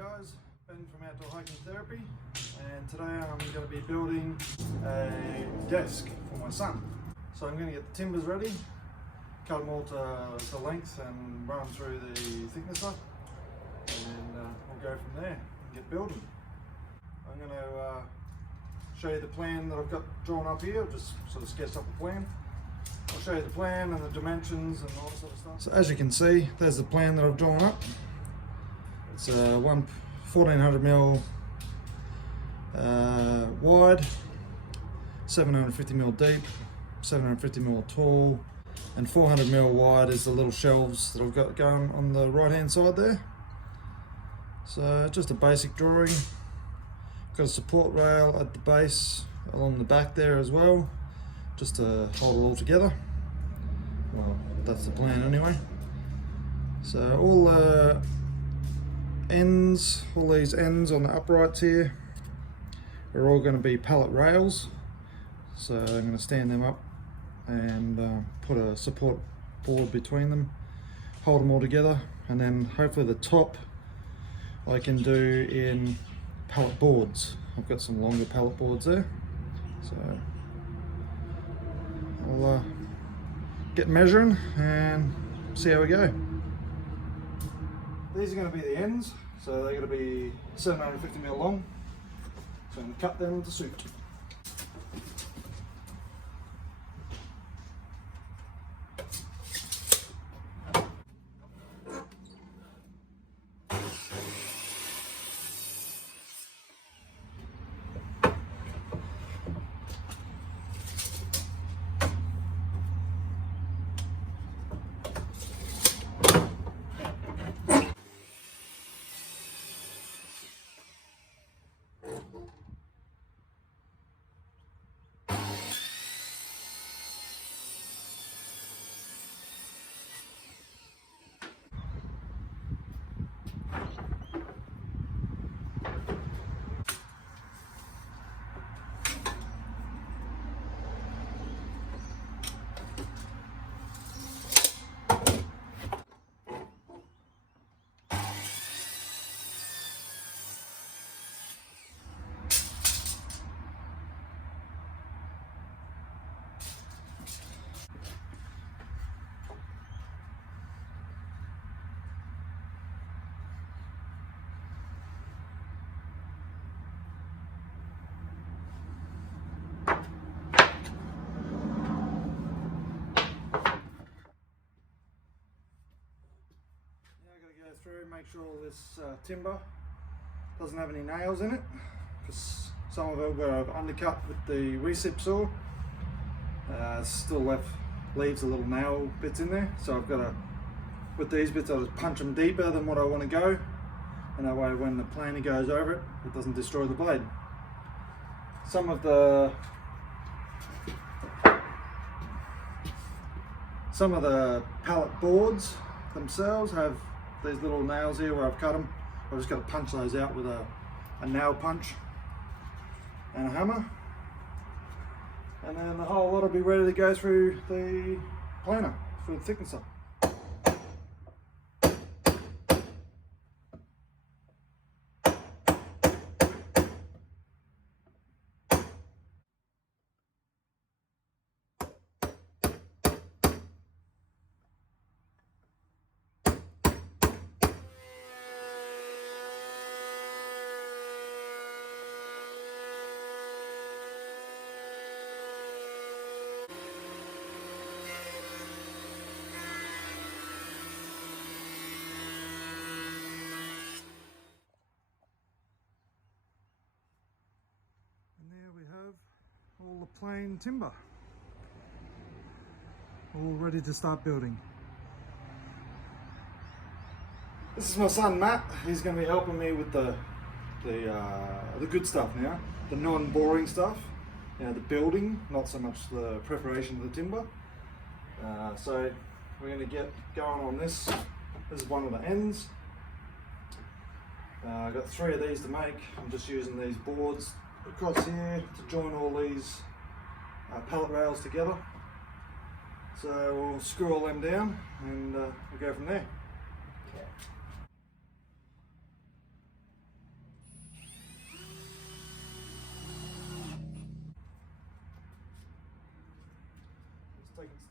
guys, Ben from Outdoor Hiking Therapy, and today I'm going to be building a desk for my son. So I'm going to get the timbers ready, cut them all to length and run through the thickness up, and we'll go from there and get building. I'm going to show you the plan that I've got drawn up here. I've just sort of sketched up a plan. I'll show you the plan and the dimensions and all that sort of stuff. So as you can see, there's the plan that I've drawn up. It's a 1400mm wide, 750mm deep, 750mm tall, and 400mm wide is the little shelves that I've got going on the right hand side there. So just a basic drawing. Got a support rail at the base along the back there as well, just to hold it all together. Well, that's the plan anyway. So all the ends, all these ends on the uprights here are all going to be pallet rails. So I'm going to stand them up and put a support board between them, hold them all together, and then hopefully the top I can do in pallet boards. I've got some longer pallet boards there, so I'll get measuring and see how we go. These are going to be the ends, so they're going to be 750mm long, so I'm going to cut them to suit. Through, make sure all this timber doesn't have any nails in it, because some of it where I've undercut with the recip saw still leaves a little nail bits in there, so I've got to, with these bits I'll just punch them deeper than what I want to go, and that way when the planer goes over it, it doesn't destroy the blade. Some of the pallet boards themselves have these little nails here where I've cut them. I've just got to punch those out with a nail punch and a hammer, and then the whole lot will be ready to go through the planer for the thicknesser. All the plain timber, all ready to start building. This is my son Matt. He's going to be helping me with the good stuff now, the non-boring stuff. You know, the building, not so much the preparation of the timber. So we're going to get going on this. This is one of the ends. I've got 3 of these to make. I'm just using these boards across here to join all these pallet rails together. So we'll screw all them down and we'll go from there.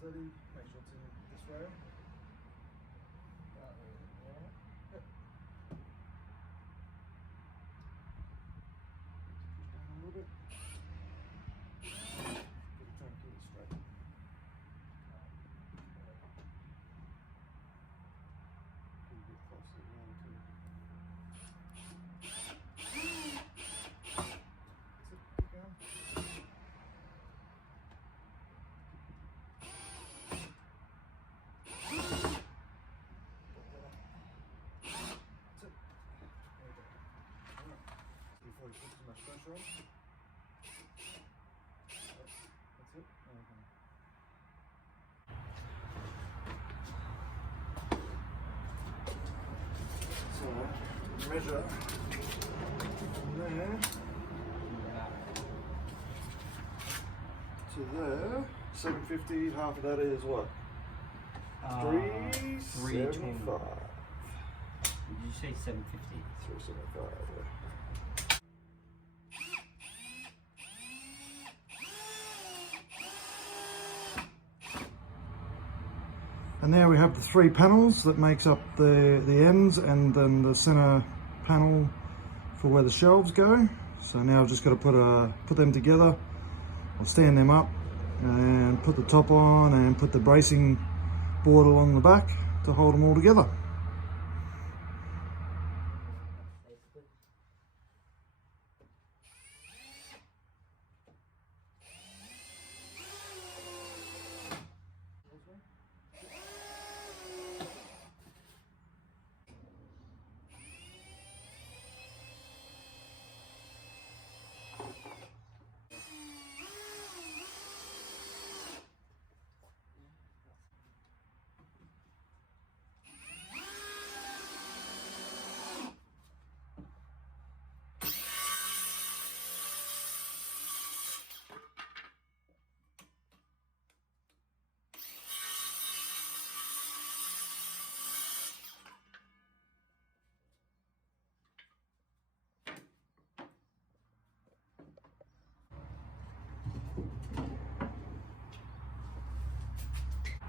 steady. Make sure it's in this rail. Yep. Push down a little bit. Gotta try and keep it straight. A bit closer to the wall too. That's it. Keep going. Before you put too much pressure on. That's it. Okay. So measure from there to there. 750. Half of that is what? 375. Did you say 750? 375. Yeah. And now we have the 3 panels that makes up the ends, and then the center panel for where the shelves go. So now I've just got to put them together. I'll stand them up and put the top on and put the bracing board along the back to hold them all together.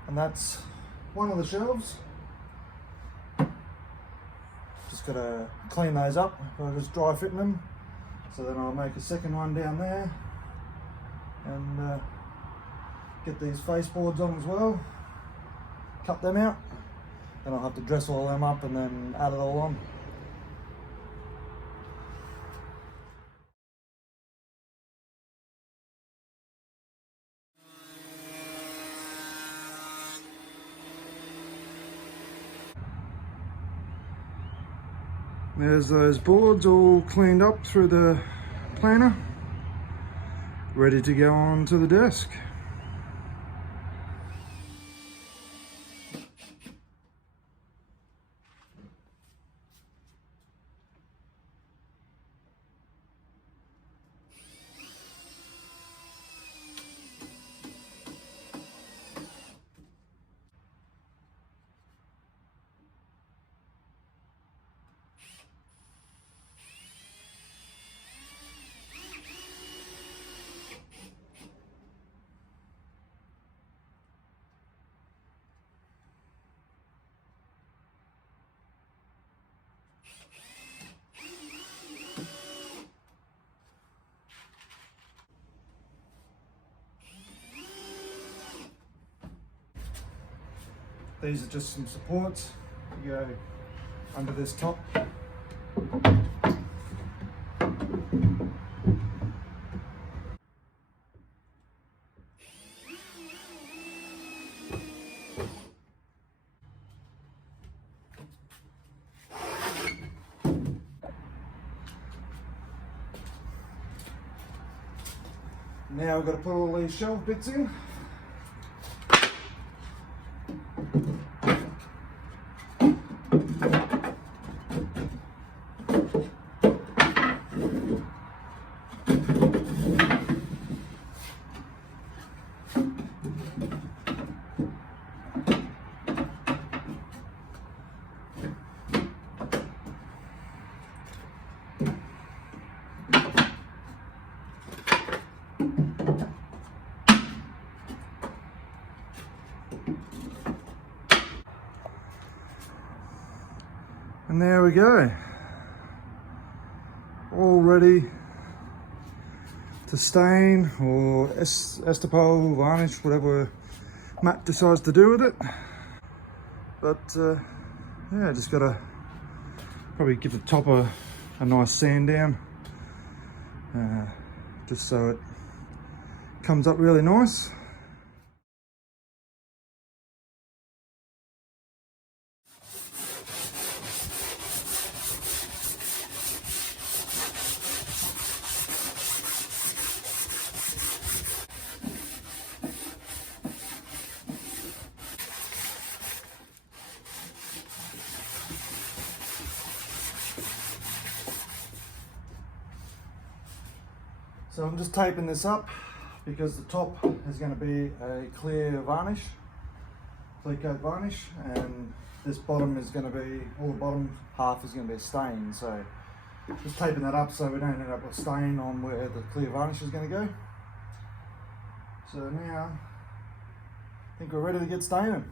And that's one of the shelves. Just gotta clean those up by just dry fitting them. So then I'll make a second one down there and get these face boards on as well. Cut them out. Then I'll have to dress all them up and then add it all on. There's those boards all cleaned up through the planer, ready to go onto the desk. These are just some supports. You go under this top. Now we've got to put all these shelf bits in. And there we go. All ready to stain or estopole, varnish, whatever Matt decides to do with it. But yeah, just gotta probably give the top a nice sand down, just so it comes up really nice. So I'm just taping this up because the top is going to be a clear varnish, clear coat varnish, and this bottom is going to be, all the bottom half is going to be a stain. So just taping that up so we don't end up with stain on where the clear varnish is going to go. So now I think we're ready to get staining.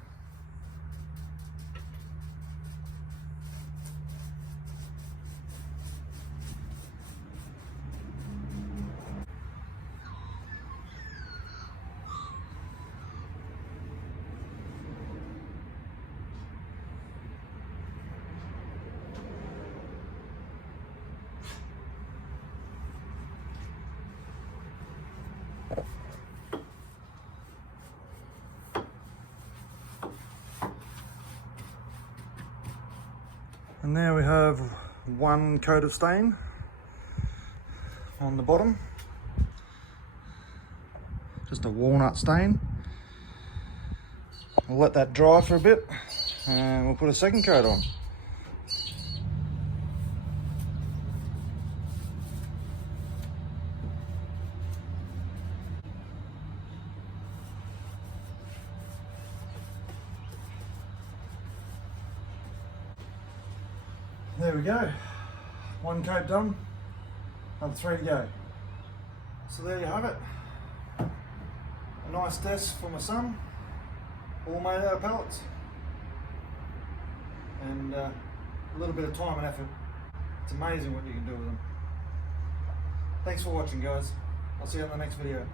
And there we have one coat of stain on the bottom, just a walnut stain. We'll let that dry for a bit and we'll put a second coat on. There we go, one coat done, another 3 to go. So there you have it, a nice desk for my son, all made out of pallets, and a little bit of time and effort. It's amazing what you can do with them. Thanks for watching, guys. I'll see you on the next video.